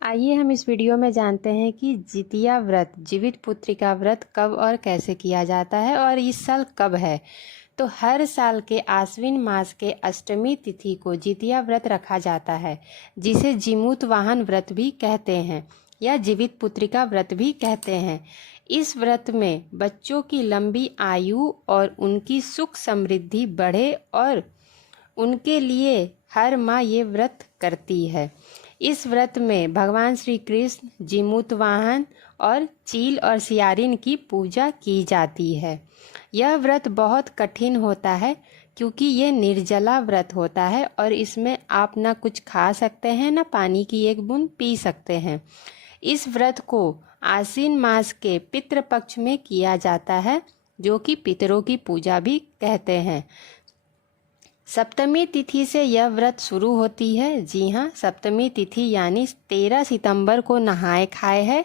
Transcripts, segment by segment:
आइए हम इस वीडियो में जानते हैं कि जितिया व्रत जीवित पुत्री का व्रत कब और कैसे किया जाता है और इस साल कब है। तो हर साल के आश्विन मास के अष्टमी तिथि को जितिया व्रत रखा जाता है, जिसे जीमूत वाहन व्रत भी कहते हैं या जीवित पुत्रिका व्रत भी कहते हैं। इस व्रत में बच्चों की लंबी आयु और उनकी सुख समृद्धि बढ़े और उनके लिए हर माँ ये व्रत करती है। इस व्रत में भगवान श्री कृष्ण, जीमूत वाहन और चील और सियारिन की पूजा की जाती है। यह व्रत बहुत कठिन होता है क्योंकि ये निर्जला व्रत होता है और इसमें आप ना कुछ खा सकते हैं ना पानी की एक बूंद पी सकते हैं। इस व्रत को आश्विन मास के पितृ पक्ष में किया जाता है, जो कि पितरों की पूजा भी कहते हैं। सप्तमी तिथि से यह व्रत शुरू होती है। जी हाँ, सप्तमी तिथि यानी 13 सितंबर को नहाए खाए है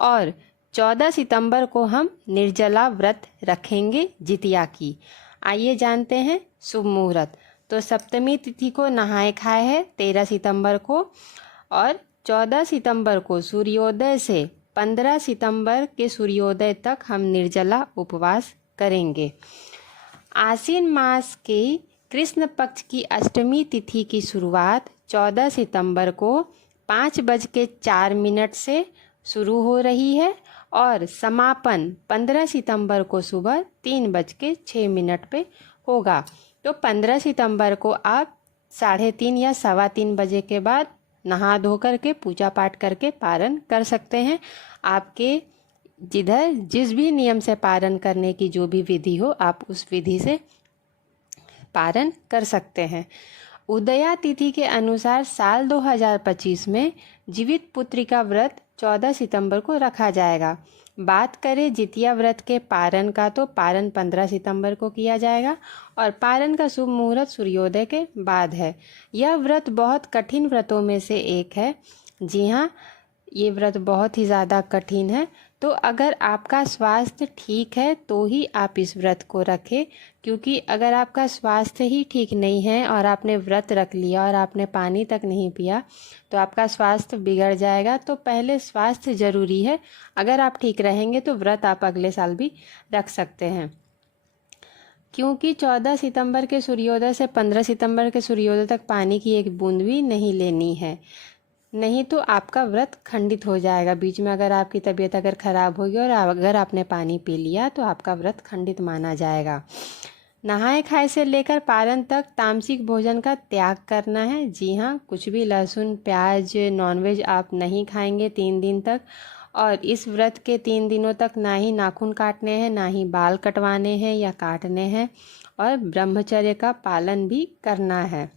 और 14 सितंबर को हम निर्जला व्रत रखेंगे जितिया की। आइए जानते हैं शुभ मुहूर्त। तो सप्तमी तिथि को नहाए खाए है 13 सितंबर को और 14 सितंबर को सूर्योदय से 15 सितंबर के सूर्योदय तक हम निर्जला उपवास करेंगे। आश्विन मास के कृष्ण पक्ष की अष्टमी तिथि की शुरुआत 14 सितंबर को 5:04 से शुरू हो रही है और समापन 15 सितंबर को सुबह 3:06 पे होगा। तो 15 सितंबर को आप 3:30 या 3:15 बजे के बाद नहा धो करके पूजा पाठ करके पारण कर सकते हैं। आपके जिधर जिस भी नियम से पारण करने की जो भी विधि हो, आप उस विधि से पारण कर सकते हैं। उदया तिथि के अनुसार साल 2025 में जीवित पुत्रिका व्रत 14 सितंबर को रखा जाएगा। बात करें जितिया व्रत के पारण का, तो पारण 15 सितंबर को किया जाएगा और पारण का शुभ मुहूर्त सूर्योदय के बाद है। यह व्रत बहुत कठिन व्रतों में से एक है। जी हाँ, ये व्रत बहुत ही ज़्यादा कठिन है। तो अगर आपका स्वास्थ्य ठीक है तो ही आप इस व्रत को रखें, क्योंकि अगर आपका स्वास्थ्य ही ठीक नहीं है और आपने व्रत रख लिया और आपने पानी तक नहीं पिया तो आपका स्वास्थ्य बिगड़ जाएगा। तो पहले स्वास्थ्य ज़रूरी है। अगर आप ठीक रहेंगे तो व्रत आप अगले साल भी रख सकते हैं। क्योंकि 14 सितंबर के सूर्योदय से 15 सितंबर के सूर्योदय तक पानी की एक बूंद भी नहीं लेनी है, नहीं तो आपका व्रत खंडित हो जाएगा। बीच में अगर आपकी तबीयत अगर ख़राब होगी और अगर आपने पानी पी लिया तो आपका व्रत खंडित माना जाएगा। नहाए खाए से लेकर पारण तक तामसिक भोजन का त्याग करना है। जी हाँ, कुछ भी लहसुन प्याज नॉनवेज आप नहीं खाएंगे 3 दिन तक। और इस व्रत के 3 दिनों तक ना ही नाखून काटने हैं, ना ही बाल कटवाने हैं या काटने हैं, और ब्रह्मचर्य का पालन भी करना है।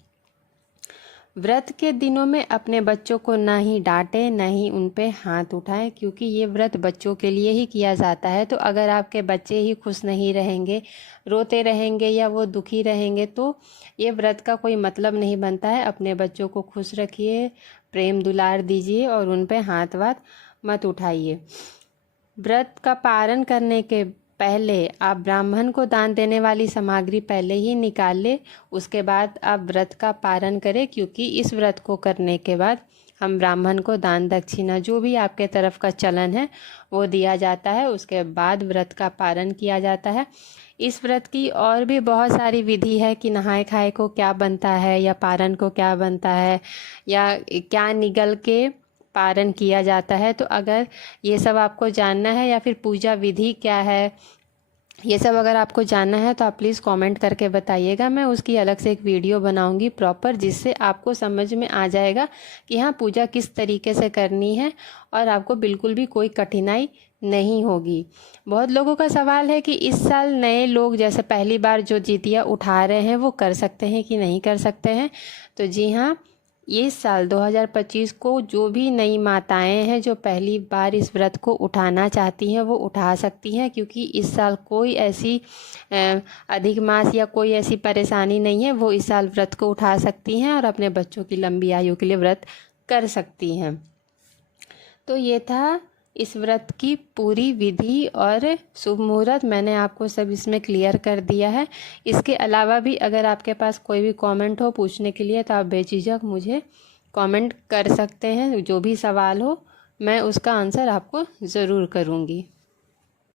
व्रत के दिनों में अपने बच्चों को ना ही डांटें, ना ही उन पे हाथ उठाएं, क्योंकि ये व्रत बच्चों के लिए ही किया जाता है। तो अगर आपके बच्चे ही खुश नहीं रहेंगे, रोते रहेंगे या वो दुखी रहेंगे, तो ये व्रत का कोई मतलब नहीं बनता है। अपने बच्चों को खुश रखिए, प्रेम दुलार दीजिए और उन पे हाथ वाथ मत उठाइए। व्रत का पारण करने के पहले आप ब्राह्मण को दान देने वाली सामग्री पहले ही निकाल ले, उसके बाद आप व्रत का पारण करें, क्योंकि इस व्रत को करने के बाद हम ब्राह्मण को दान दक्षिणा जो भी आपके तरफ का चलन है वो दिया जाता है। उसके बाद व्रत का पारण किया जाता है। इस व्रत की और भी बहुत सारी विधि है कि नहाए खाए को क्या बनता है या पारण को क्या बनता है या क्या निगल के पारण किया जाता है। तो अगर ये सब आपको जानना है या फिर पूजा विधि क्या है, ये सब अगर आपको जानना है तो आप प्लीज़ कमेंट करके बताइएगा। मैं उसकी अलग से एक वीडियो बनाऊंगी प्रॉपर, जिससे आपको समझ में आ जाएगा कि हाँ पूजा किस तरीके से करनी है और आपको बिल्कुल भी कोई कठिनाई नहीं होगी। बहुत लोगों का सवाल है कि इस साल नए लोग जैसे पहली बार जो जितिया उठा रहे हैं वो कर सकते हैं कि नहीं कर सकते हैं। तो जी हाँ, ये साल 2025 को जो भी नई माताएं हैं जो पहली बार इस व्रत को उठाना चाहती हैं वो उठा सकती हैं, क्योंकि इस साल कोई ऐसी अधिक मास या कोई ऐसी परेशानी नहीं है। वो इस साल व्रत को उठा सकती हैं और अपने बच्चों की लंबी आयु के लिए व्रत कर सकती हैं। तो ये था इस व्रत की पूरी विधि और शुभ मुहूर्त, मैंने आपको सब इसमें क्लियर कर दिया है। इसके अलावा भी अगर आपके पास कोई भी कमेंट हो पूछने के लिए तो आप बेझिझक मुझे कमेंट कर सकते हैं। जो भी सवाल हो मैं उसका आंसर आपको ज़रूर करूँगी।